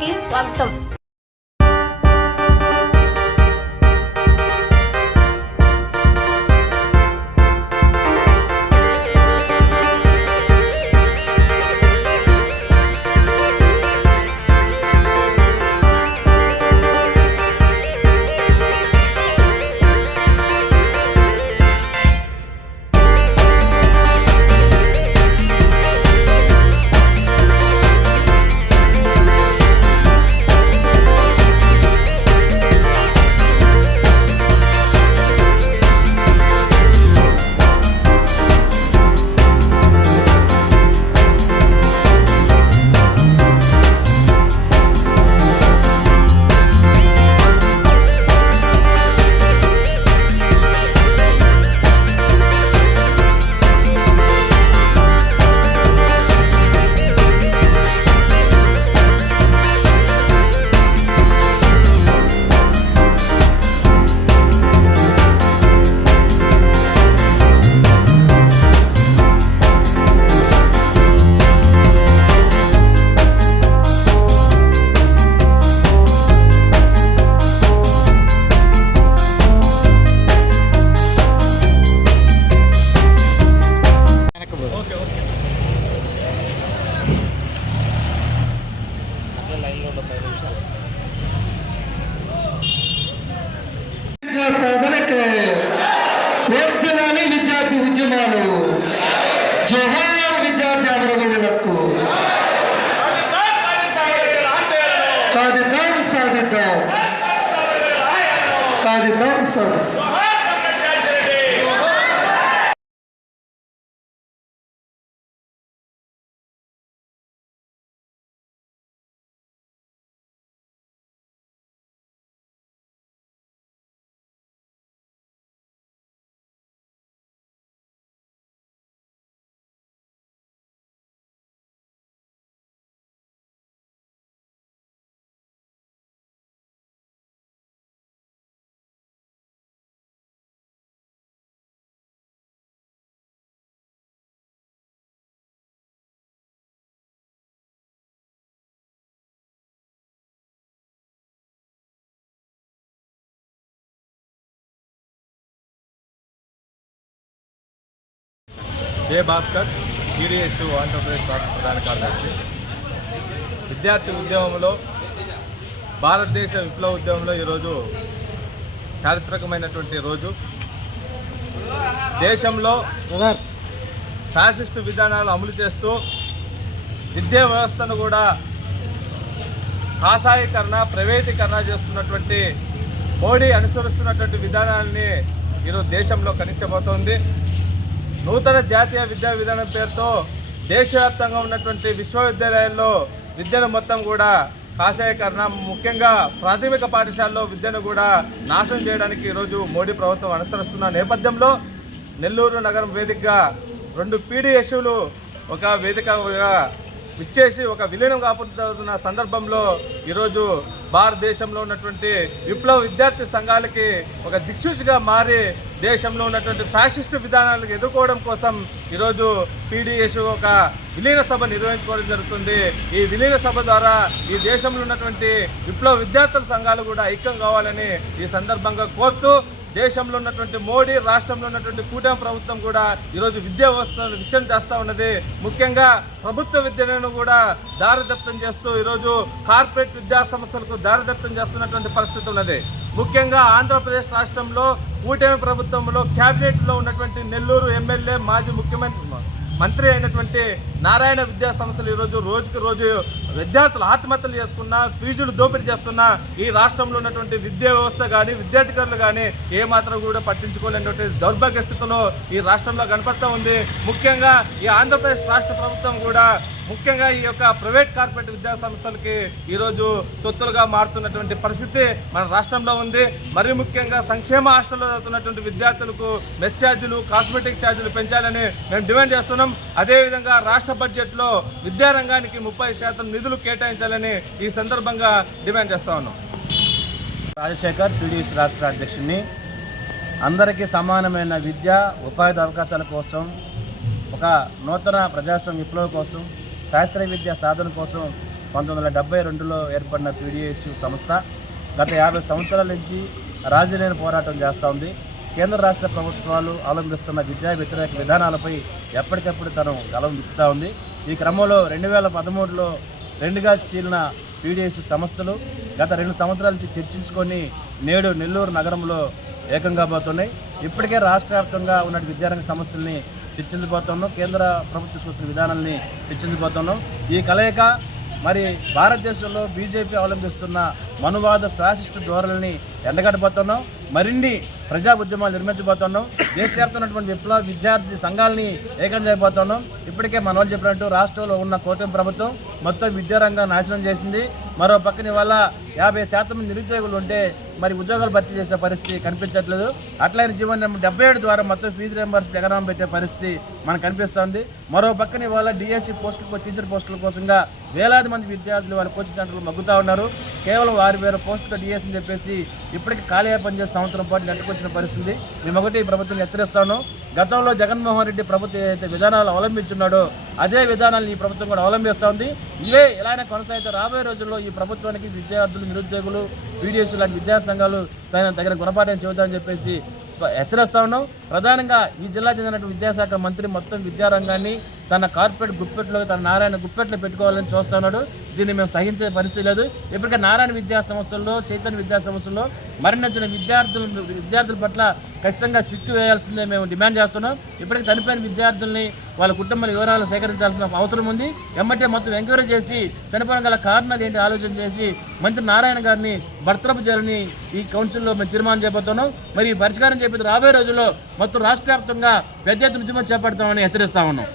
కి స్వాగతం. సాధనకే వర్ధిల్లాలి విద్యార్థి ఉద్యమాలు. జోహార్ విద్యార్థి అమరవీరులకు. సాధిద్దాం సాధిద్దాం సాధిద్దాం సాధిద్దాం. జే భాస్కర్ టీడీఎస్ ఆంధ్రప్రదేశ్ రాష్ట్ర ప్రధాన కార్యదర్శి. విద్యార్థి ఉద్యమంలో భారతదేశ విప్లవ ఉద్యమంలో ఈరోజు చారిత్రకమైనటువంటి రోజు. దేశంలో ఫ్యాసిస్టు విధానాలు అమలు చేస్తూ విద్యా వ్యవస్థను కూడా ఖాసాయీకరణ ప్రైవేటీకరణ చేస్తున్నటువంటి మోడీ అనుసరిస్తున్నటువంటి విధానాలని ఈరోజు దేశంలో కనిపించబోతోంది. నూతన జాతీయ విద్యా విధానం పేరుతో దేశవ్యాప్తంగా ఉన్నటువంటి విశ్వవిద్యాలయాల్లో విద్యను మొత్తం కూడా ఖాసాయీకరణ, ముఖ్యంగా ప్రాథమిక పాఠశాలలో విద్యను కూడా నాశనం చేయడానికి ఈరోజు మోడీ ప్రభుత్వం అనుసరిస్తున్న నేపథ్యంలో నెల్లూరు నగరం వేదికగా 2 పీడీఎస్లు ఒక వేదికగా విచ్చేసి ఒక విలీనం కాబోతున్న సందర్భంలో ఈరోజు భారతదేశంలో ఉన్నటువంటి విప్లవ విద్యార్థి సంఘాలకి ఒక దిక్సూచిగా మారి దేశంలో ఉన్నటువంటి ఫ్యాసిస్టు విధానాలకు ఎదుర్కోవడం కోసం ఈరోజు పీడీఎస్ ఒక విలీన సభ నిర్వహించుకోవడం జరుగుతుంది. ఈ విలీన సభ ద్వారా ఈ దేశంలో ఉన్నటువంటి విప్లవ విద్యార్థుల సంఘాలు కూడా ఐక్యం కావాలని ఈ సందర్భంగా కోరుతూ, దేశంలో ఉన్నటువంటి మోడీ, రాష్ట్రంలో ఉన్నటువంటి కూటమి ప్రభుత్వం కూడా ఈరోజు విద్యా వ్యవస్థను విచ్ఛిన్నం చేస్తూ ఉన్నది. ముఖ్యంగా ప్రభుత్వ విద్యను కూడా దారిదత్తం చేస్తూ ఈరోజు కార్పొరేట్ విద్యా సంస్థలకు దారిదత్తం చేస్తున్నటువంటి పరిస్థితి ఉన్నది. ముఖ్యంగా ఆంధ్రప్రదేశ్ రాష్ట్రంలో కూటమి ప్రభుత్వంలో క్యాబినెట్లో ఉన్నటువంటి నెల్లూరు ఎమ్మెల్యే, మాజీ మంత్రి అయినటువంటి నారాయణ విద్యా సంస్థలు ఈరోజు రోజుకి రోజు విద్యార్థులు ఆత్మహత్యలు చేసుకున్న, ఫీజులు దోపిడీ చేస్తున్న ఈ రాష్ట్రంలో ఉన్నటువంటి విద్యా వ్యవస్థ కానీ విద్యాధికారులు కానీ ఏమాత్రం కూడా పట్టించుకోలేనటువంటి దౌర్భాగ్య స్థితిలో ఈ రాష్ట్రంలో కనపడుతూ ఉంది. ముఖ్యంగా ఈ ఆంధ్రప్రదేశ్ రాష్ట్ర ప్రభుత్వం కూడా ముఖ్యంగా ఈ యొక్క ప్రైవేట్ కార్పొరేట్ విద్యా సంస్థలకి ఈరోజు తొత్తులుగా మారుతున్నటువంటి పరిస్థితి మన రాష్ట్రంలో ఉంది. మరి ముఖ్యంగా సంక్షేమ హాస్టల్లో చదువుతున్నటువంటి విద్యార్థులకు మెస్ ఛార్జీలు, కాస్మెటిక్ ఛార్జీలు పెంచాలని మేము డిమాండ్ చేస్తున్నాం. అదేవిధంగా రాష్ట్ర బడ్జెట్లో విద్యారంగానికి 30% నిధులు కేటాయించాలని ఈ సందర్భంగా డిమాండ్ చేస్తా ఉన్నాం. రాజశేఖర్, టీడీఎస్ రాష్ట్ర అధ్యక్షుడిని. అందరికీ సమానమైన విద్య, ఉపాధి అవకాశాల కోసం, ఒక నూతన ప్రజాస్వామ్య విప్లవం కోసం, శాస్త్రీయ విద్య సాధన కోసం 1972లో ఏర్పడిన పీడిఎస్ సంస్థ గత 50 సంవత్సరాల నుంచి రాజీలేని పోరాటం చేస్తూ ఉంది. కేంద్ర రాష్ట్ర ప్రభుత్వాలు అవలంబిస్తున్న విద్యా వ్యతిరేక విధానాలపై ఎప్పటికప్పుడు తను గలం విప్పుతూ ఉంది. ఈ క్రమంలో 2013లో రెండుగా చీలిన పీడిఎస్ సంస్థలు గత 2 సంవత్సరాల నుంచి చర్చించుకొని నేడు నెల్లూరు నగరంలో ఏకంగా పోతున్నాయి. ఇప్పటికే రాష్ట్ర వ్యాప్తంగా ఉన్న విద్యారంగ సమస్యల్ని చర్చించబోతున్నాం, కేంద్ర ప్రభుత్వం తీసుకొస్తున్న విధానాల్ని చర్చించబోతున్నాం. ఈ కలయిక మరి భారతదేశంలో బీజేపీ అవలంబిస్తున్న మనువాద ఫ్యాసిస్టు ధోరణిని ఎండగట్టబోతున్నాం. మరిన్ని ప్రజా ఉద్యమాలు నిర్మించబోతున్నాం. దేశవ్యాప్తంగా ఉన్నటువంటి విప్లవ విద్యార్థి సంఘాలని ఏకం చేయబోతున్నాం. ఇప్పటికే మన వాళ్ళు చెప్పినట్టు రాష్ట్రంలో ఉన్న కూటమి ప్రభుత్వం మొత్తం విద్యారంగాన్ని నాశనం చేసింది. మరో పక్కన వల్ల 50% నిరుద్యోగులు ఉంటే మరి ఉద్యోగాలు భర్తీ చేసే పరిస్థితి కనిపించట్లేదు. అట్లయిన జీవన 77 ద్వారా మొత్తం ఫీజు రియంబర్స్మెంట్ ఎగరం పెట్టే పరిస్థితి మనకు కనిపిస్తుంది. మరో పక్కన వాళ్ళ డిఎస్సి పోస్టులు టీచర్ పోస్టుల కోసంగా వేలాది మంది విద్యార్థులు వాళ్ళ కోచింగ్ సెంటర్లు మగ్గుతూ ఉన్నారు. కేవలం 6000 పోస్టుల డిఎస్సి అని చెప్పేసి ఇప్పటికీ ఖాళీ పనిచేసే సంవత్సరం పాటు నెట్టుకొచ్చిన పరిస్థితి. మేము ఒకటి ప్రభుత్వం హెచ్చరిస్తాను, గతంలో జగన్మోహన్ రెడ్డి ప్రభుత్వం ఏదైతే విధానాలు అవలంబించున్నాడో అదే విధానాలను ఈ ప్రభుత్వం కూడా అవలంబిస్తూ ఉంది. ఇవే ఇలానే కొనసాగితే రాబోయే రోజుల్లో ఈ ప్రభుత్వానికి విద్యార్థులు, నిరుద్యోగులు, పీడిఎస్ లాంటి విద్యా సంఘాలు తగిన గుణపాఠం చెబుతామని చెప్పేసి హెచ్చరిస్తూ ఉన్నాం. ప్రధానంగా ఈ జిల్లా చెందినటువంటి విద్యాశాఖ మంత్రి మొత్తం విద్యారంగాన్ని తన కార్పొరేట్ గుప్పెట్లో, తన నారాయణ గుప్పెట్లో పెట్టుకోవాలని చూస్తున్నాడు. దీన్ని మేము సహించే పరిస్థితి లేదు. ఇప్పటికే నారాయణ విద్యా సంస్థల్లో, చైతన్య విద్యా సంస్థల్లో మరణించిన విద్యార్థుల పట్ల ఖచ్చితంగా సిట్టు వేయాల్సిందే మేము డిమాండ్ చేస్తున్నాం. ఇప్పటికీ చనిపోయిన విద్యార్థుల్ని వాళ్ళ కుటుంబాల వివరాలు సేకరించాల్సిన అవసరం ఉంది. ఎమ్మటే మొత్తం ఎంక్వైరీ చేసి చనిపోవడం గల కారణాలు ఏంటి ఆలోచన చేసి మంత్రి నారాయణ గారిని బర్తరఫ్ చేయాలని ఈ కౌన్సిల్లో మేము తీర్మానం చేయబోతున్నాం. మరి ఈ పరిష్కారం చెప్పేది రాబోయే రోజుల్లో మొత్తం రాష్ట్ర వ్యాప్తంగా పెద్ద ఎత్తున ఉద్యమం చేపడతామని హెచ్చరిస్తా ఉన్నాం.